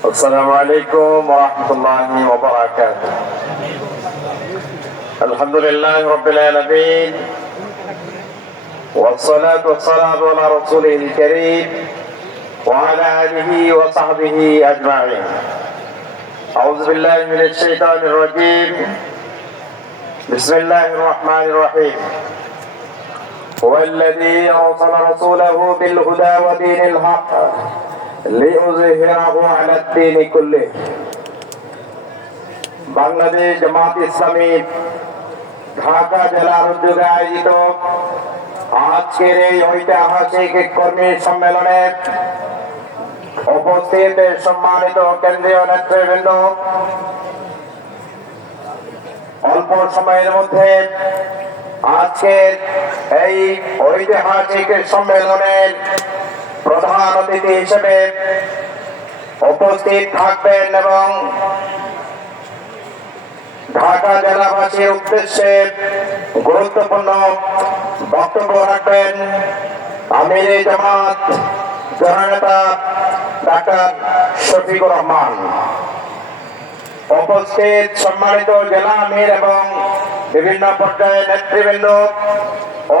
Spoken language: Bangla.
السلام عليكم ورحمة الله وبركاته. الحمد لله رب العالمين والصلاة والسلام على رسوله الكريم وعلى آله وصحبه أجمعين. أعوذ بالله من الشيطان الرجيم. بسم الله الرحمن الرحيم. هو الذي أرسل رسوله بالهدى ودين الحق. বাংলাদেশ জামাত ইসলামী ঢাকা জেলার উদ্যোগে আয়োজিত আজকের এই ঐতিহাসিক কর্মী সম্মেলনে উপস্থিত সম্মানিত কেন্দ্রীয় নেতৃবৃন্দ। অল্প সময়ের মধ্যে আজকের এই ঐতিহাসিক সম্মেলনের প্রধান অতিথি হিসেবে উপস্থিত থাকবেন এবং ঢাকা জেলাবাসীর উদ্দেশ্যে গুরুত্বপূর্ণ বক্তব্য রাখবেন আমির জামাত জননেতা ডাক্তার শফিকুর রহমান। উপস্থিত সম্মানিত জেলা আমির এবং বিভিন্ন পর্যায়ে নেতৃবৃন্দ